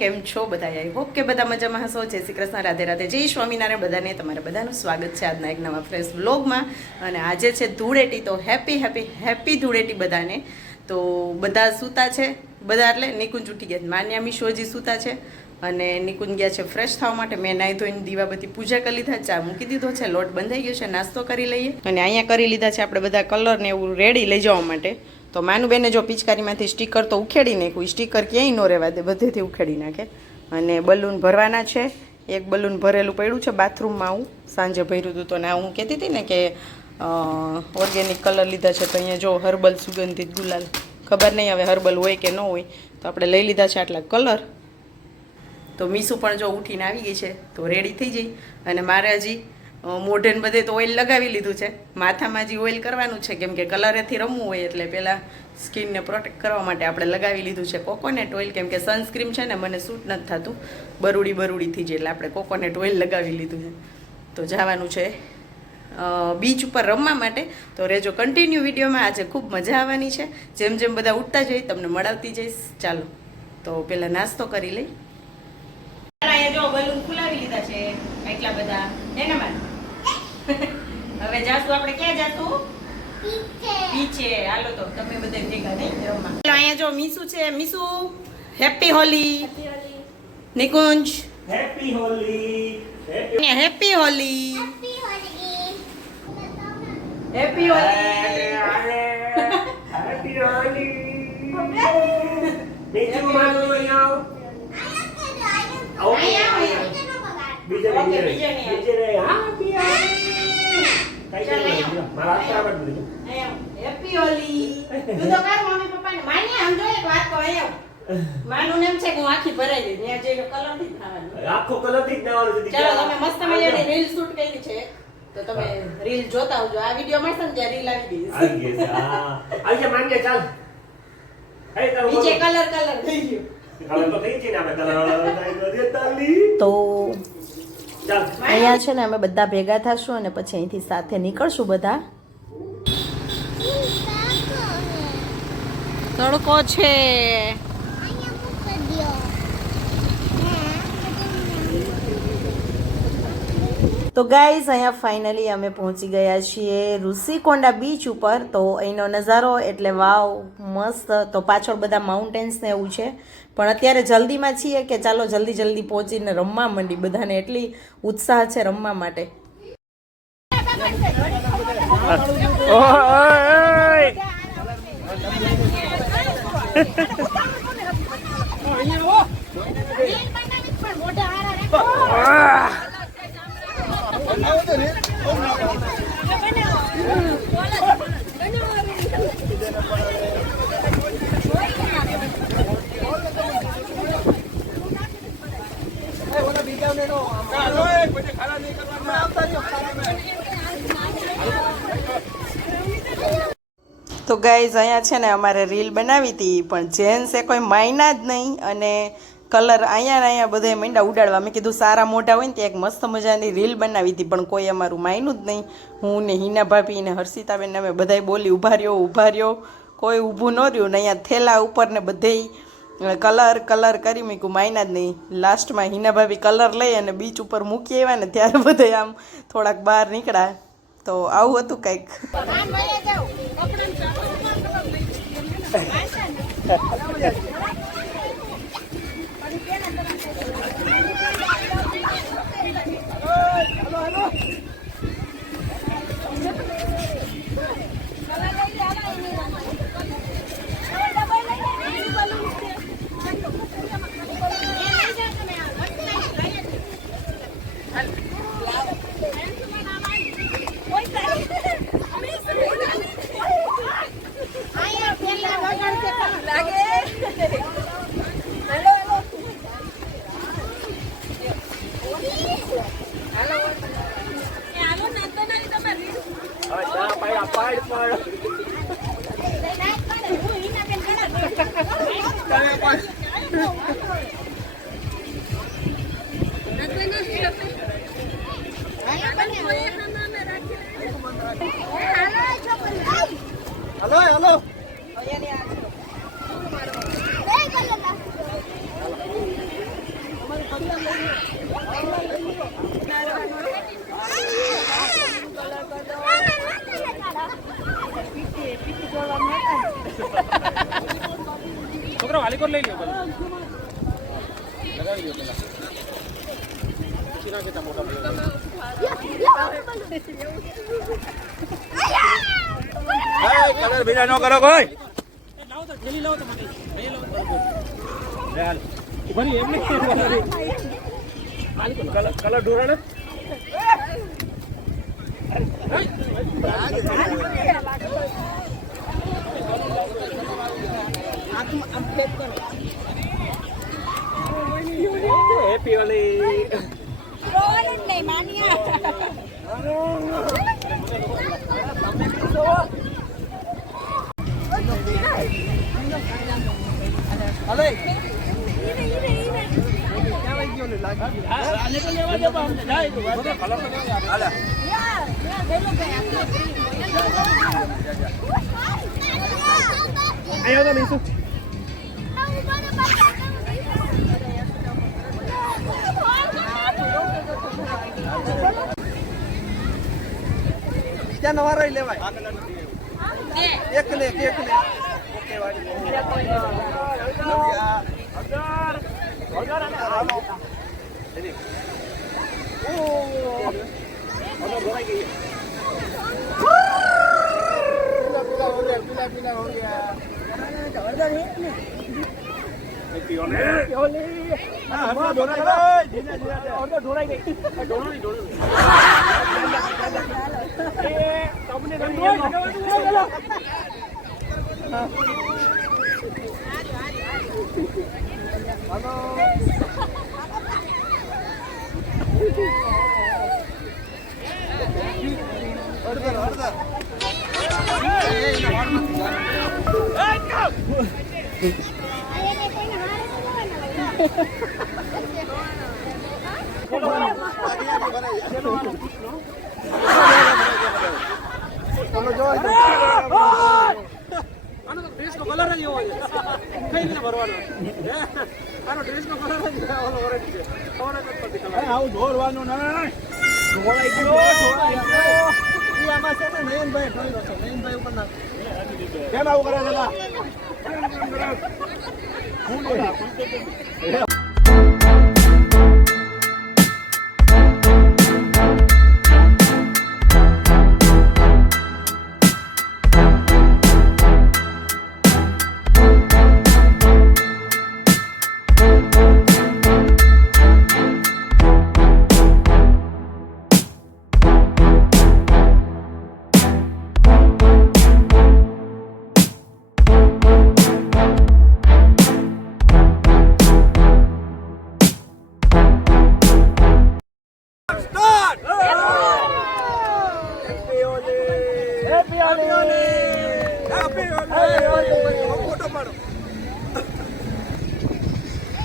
કેમ છો બધા? આઈ હોપ કે બધા મજામાં હશો. જય શ્રી કૃષ્ણ, રાધે રાધે, જય સ્વામિનારાયણ. બધાને તમારા બધાનું સ્વાગત છે આજના એક નવા ફ્રેશ વ્લોગમાં. અને આજે છે ધૂળેટી, તો હેપી હેપી હેપી ધૂળેટી બધાને. તો બધા સૂતા છે, બધા એટલે નિકુંજ ઉઠી ગયા, માન્યા મીશોજી સૂતા છે અને નિકુંજ ગયા છે ફ્રેશ થવા માટે. મેં નાહી ધોઈને દીવાબત્તી પૂજા કરી લીધા, ચા મૂકી દીધો છે, લોટ બંધાઈ ગયો છે, નાસ્તો કરી લઈએ. અને અહીંયા કરી લીધા છે આપણે બધા કલર ને એવું રેડી લઈ જવા માટે. તો માનું બેને જો પિચકારીમાંથી સ્ટીકર તો ઉખેડી નાખ્યું, સ્ટીકર ક્યાંય ન રહેવા દે, બધેથી ઉખેડી નાખે. અને બલૂન ભરવાના છે, એક બલૂન ભરેલું પડ્યું છે બાથરૂમમાં, આવું સાંજે ભર્યું હતું. તો ને હું કહેતી હતી ને કે ઓર્ગેનિક કલર લીધા છે, તો અહીંયા જો હર્બલ સુગંધિત ગુલાલ, ખબર નહીં હવે હર્બલ હોય કે ન હોય, તો આપણે લઈ લીધા છે આટલા કલર. તો મીસુ પણ જો ઉઠીને આવી ગઈ છે, તો રેડી થઈ જઈ. અને મારે હજી મોઢેને બધે તો ઓઇલ લગાવી લીધું છે, માથામાં હજી ઓઇલ કરવાનું છે, કેમ કે કલરેથી રમવું હોય એટલે પહેલાં સ્કિનને પ્રોટેક્ટ કરવા માટે આપણે લગાવી લીધું છે કોકોનટ ઓઇલ, કેમ કે સનસ્ક્રીન છે ને મને સૂટ નથી થતું, બરુડી થઈ જાય, એટલે આપણે કોકોનટ ઓઇલ લગાવી લીધું છે. તો જવાનું છે બીચ ઉપર રમવા માટે. તો રહેજો કન્ટિન્યુ વિડીયોમાં, આજે ખૂબ મજા આવવાની છે. જેમ જેમ બધા ઉઠતા જઈ તમને મળાવતી જઈશ. ચાલો તો પહેલાં નાસ્તો કરી લઈ. અહીંયા જો બલૂન ફુલાવી લીધા છે એટલા બધા, એના માટે હવે જાશું આપણે, ક્યાં જાશું? પીછે. હાલો તો તમે બધા ભેગા નહીં રમવા. અહીંયા જો મીસુ છે, Misu happy Holi. Nikunj happy Holi. Happy Holi. Happy Holi. Happy Holi. નીચે મારો આવ. બીજે હા હેપી હોલી. તું તો કર મમ્મી પપ્પાને માની આમ જો એક વાત કહો. અહીંયા માનું એમ છે કે હું આખી ભરાઈ દઈ, ત્યાં જઈને કલર થી થવાનું, આખો કલર થી જ નાવાનું છે. ચાલો તમે મસ્ત મજાની રીલ શૂટ કરી છે, તો તમે રીલ જોતા આવજો. આ વિડિયો મળશે ને ત્યાં રીલ આવી ગઈ. આવી ગઈ છે. હા આવી જા માન્ય ચાલ. હે તારો નીચે કલર થઈ ગયો. હવે તો થઈ છે ને આપણે કલર તાલી. તો અહીંયા છે ને અમે બધા ભેગા થશું અને પછી અહીંથી સાથે નીકળશું બધા. તડકો છે. તો ગાઈઝ અહીંયા ફાઇનલી અમે પહોંચી ગયા છીએ ઋષિકોંડા બીચ ઉપર. તો અહીંનો નજારો એટલે વાવ મસ્ત. તો પાછળ બધા માઉન્ટેન્સ ને એવું છે, પણ અત્યારે જલ્દીમાં છીએ કે ચાલો જલ્દી પહોંચીને રમવા માંડી. બધાને એટલી ઉત્સાહ છે રમવા માટે. તો ગાઈઝ અહીંયા છે ને અમારે રીલ બનાવી હતી, પણ જેન્ટ્સે કોઈ માયના જ નહીં. અને કલર અહીંયા બધા મીંડા ઉડાડવા. મેં કીધું સારા મોઢા હોય ને ત્યાં એક મસ્ત મજાની રીલ બનાવી હતી, પણ કોઈ અમારું માયનું જ નહીં. હું ને હિના ભાભી ને હર્ષિતાબેન અમે બધાય બોલી ઊભા રહ્યો, કોઈ ઊભું ન રહ્યું ને. અહીંયા થેલા ઉપર ને બધે કલર કરી મૂક્યું, માયના જ નહીં. લાસ્ટમાં હિના ભાભી કલર લઈ અને બીચ ઉપર મૂકી આવ્યા ને ત્યારે બધા આમ થોડાક બહાર નીકળ્યા. તો આવું હતું કંઈક. હલો હલો ઉપર લઈ લો પેલા લગાવી દો પેલા પછી નાખે તા મોટા કલર ભેગા ન કરો કોઈ લાવો તો થેલી લાવો તો મને થેલી લાવો ચાલ ભરી એમને કલર ઢોરાણે હેપી ઓલી નહીં માન્યા અલે આયો તો નીસુ બીજા નવા રહી લેવાય એક ને ઓકે આવું દોડવાનું નહીં ઢોળાઈ ગયો આમાં છે ને નયનભાઈ ઢોળ્યો છે નયનભાઈ ઉપર ના કેમ આવું કરે છે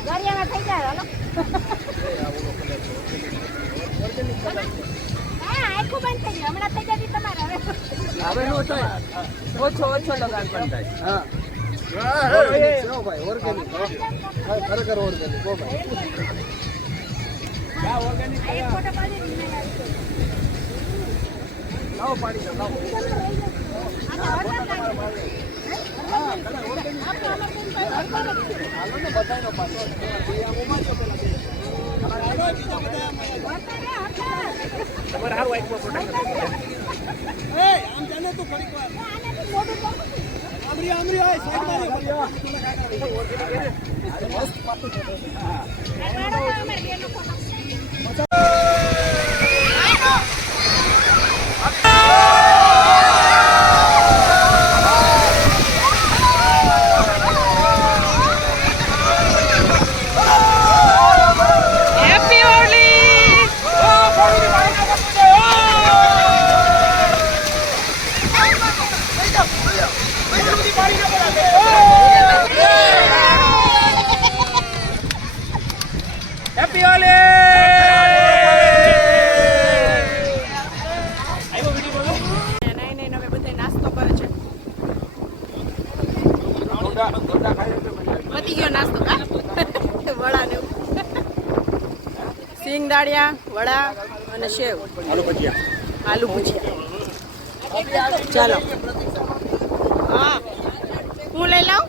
ગાડીમાં થઈ જાય હાલો હા આખું બંધ થઈ ગયું હમણાં થઈ જતી તમારે હવે નો થાય ઓછો લગાડ પણ થાય હા ભાઈ ઓર્ગેનિક ખરેખર ઓર્ગેનિક ઓ ભાઈ યા ઓર્ગેનિક એક ફોટો પાડી દીધા લાવો પાડી દો લાવો પતી ગયો નાસ્તો વડા ને સિંગ દાળિયા વડા અને સેવ આલુ ભુજિયા ચાલો હા હું લઈ લઉં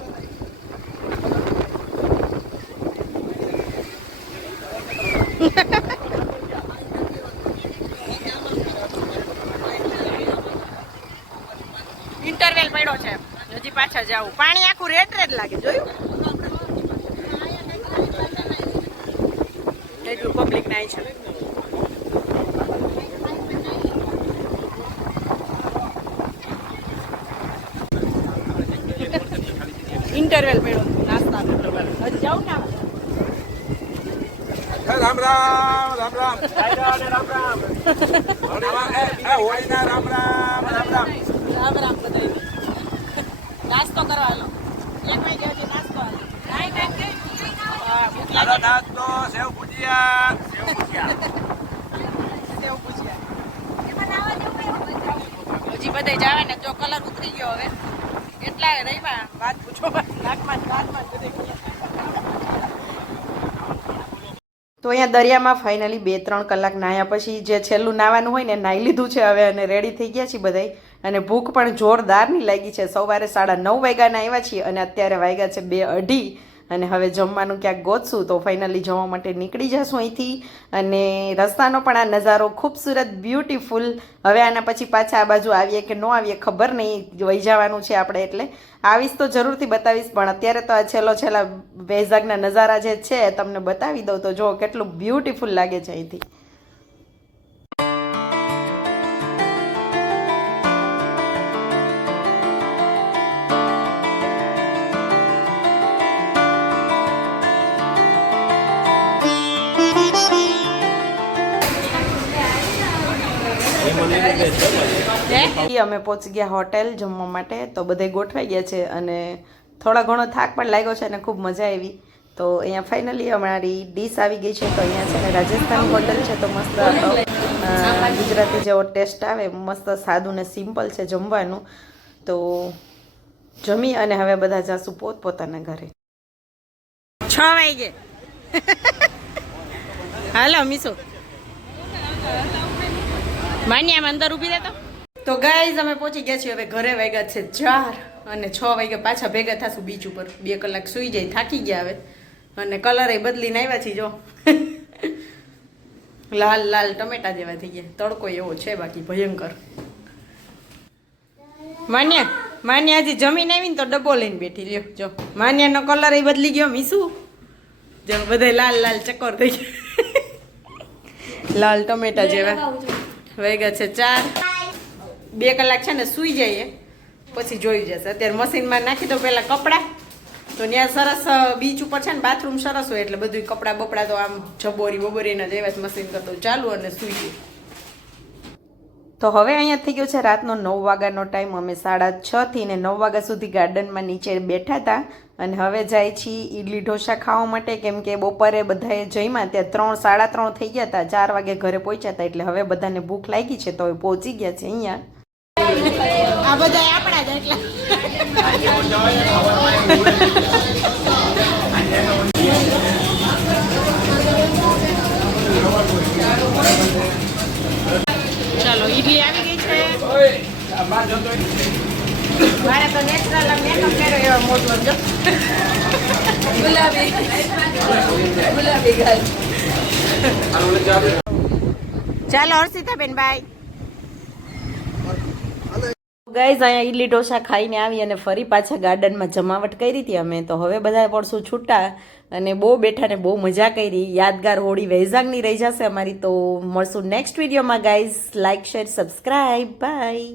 ઇન્ટરવેલ પડ્યો છે હજી પાછળ જાવું પાણી આખું રેડ રેડ લાગે જોયું એટલું પબ્લિક નાય છે ઇન્ટરવેલ પડ્યો નાસ્તા હજી જાવું ને રામ રામ રામ રામ રામ રામ હોળીના રામ રામ રામ રામ રામ રામ બધાય નાસ્તો કરવા હાલો 1 વાગે હજી નાસ્તો હાલો નાઈ નાઈ હા ભૂખ હાલો લાગે નાસ્તો સેવ ભુજિયા સેવ પૂછ્યા એમાં નાવા જવું એવું બધું. હજી બધે જાવે ને જો કલર ઉતરી ગયો હવે એટલા રહીમાં વાત પૂછો નાકમાં કાનમાં બધે કલર તો અહીંયા દરિયામાં ફાઇનલી 2-3 કલાક નાહ્યા પછી જે છેલ્લું નાવાનું હોય ને નાહી લીધું છે હવે અને રેડી થઈ ગયા છીએ બધાય અને ભૂખ પણ જોરદારની લાગી છે સવારે 9:30 વાગ્યાના આવ્યા છીએ અને અત્યારે વાગ્યા છે 2:30 અને હવે જમવાનું ક્યાંક ગોતશું તો ફાઇનલી જવા માટે નીકળી જશું અહીંથી અને રસ્તાનો પણ આ નજારો ખૂબસૂરત બ્યુટીફુલ હવે આના પછી પાછા આ બાજુ આવીએ કે ન આવીએ ખબર નહીં વહી જવાનું છે આપણે એટલે આવીશ તો જરૂરથી બતાવીશ પણ અત્યારે તો આ છેલ્લા વૈઝાગના નજારા જે છે તમને બતાવી દઉં તો જો કેટલું બ્યુટીફુલ લાગે છે અહીંથી અમે પહોંચી ગયા હોટેલ જમવા માટે તો બધે ગોઠવાઈ ગયા છે અને થોડા ઘણો થાક પણ લાગ્યો છે અને ખૂબ મજા આવી તો અહીંયા ફાઇનલી અમારી ડીશ આવી ગઈ છે તો અહીંયા છે ને રાજસ્થાની હોટેલ છે તો મસ્ત ગુજરાતી જેવો ટેસ્ટ આવે મસ્ત સાદું ને સિમ્પલ છે જમવાનું તો જમી અને હવે બધા જાશું પોતપોતાના ઘરે 6 વાગે હાલો મીસુ માન્યામાં અંદર ઊભી રહેતો તો ગાઈઝ અમે પહોંચી ગયા છીએ હવે ઘરે વાગ્યા છે 4 અને 6 વાગે પાછા ભેગા થશું બીચ ઉપર 2 કલાક સૂઈ જાય થાકી ગયા હવે અને કલર એ બદલીને આવ્યા છીએ જો લાલ લાલ ટમેટા જેવા થઈ ગયા તડકો એવો છે બાકી ભયંકર માન્યા હજી જમીન આવીને તો ડબ્બો લઈને બેઠી લ્યો જો માન્યાનો કલર એ બદલી ગયો મીસું જો બધે લાલ લાલ ચક્કર થઈ ગયા લાલ ટમેટા જેવા વાગ્યા છે 4 2 કલાક છે ને સૂઈ જઈએ પછી જોઈ જશે અત્યારે મશીનમાં નાખી દો પહેલાં કપડાં તો ત્યાં સરસ બીચ ઉપર છે ને બાથરૂમ સરસ હોય એટલે બધું કપડાં બપડા તો આમ બોરીના જેવા જ મશીન કરતો ચાલુ અને સૂઈ ગયું તો હવે અહીંયા થઈ ગયો છે રાતનો 9 વાગ્યાનો ટાઈમ અમે 6:30 થી ને 9 વાગ્યા સુધી ગાર્ડનમાં નીચે બેઠા હતા અને હવે જાય છીએ ઈડલી ઢોસા ખાવા માટે કેમ કે બપોરે બધાએ જમ્યા ત્યાં 3-3:30 થઈ ગયા હતા 4 વાગે ઘરે પહોંચ્યા હતા એટલે હવે બધાને ભૂખ લાગી છે તો હવે પહોંચી ગયા છે અહીંયા આ બધા આપણા જ એટલા ચાલો ઈડલી આવી ગઈ છે મારે તો નેચરલ મેકઅપ કર્યો એવા મોટો જો ગુલાબી ગાલ ચાલો હર્ષિતાબેન બાય ગાઈઝ અહીંયા ઈડલી ઢોસા ખાઈને આવી અને ફરી પાછા ગાર્ડનમાં જમાવટ કરી હતી અમે તો હવે બધા પડશું છૂટા અને બહુ બેઠા ને બહુ મજા કરી યાદગાર હોળી વૈઝાગની રહી જશે અમારી તો મળશું નેક્સ્ટ વિડીયોમાં guys like share subscribe by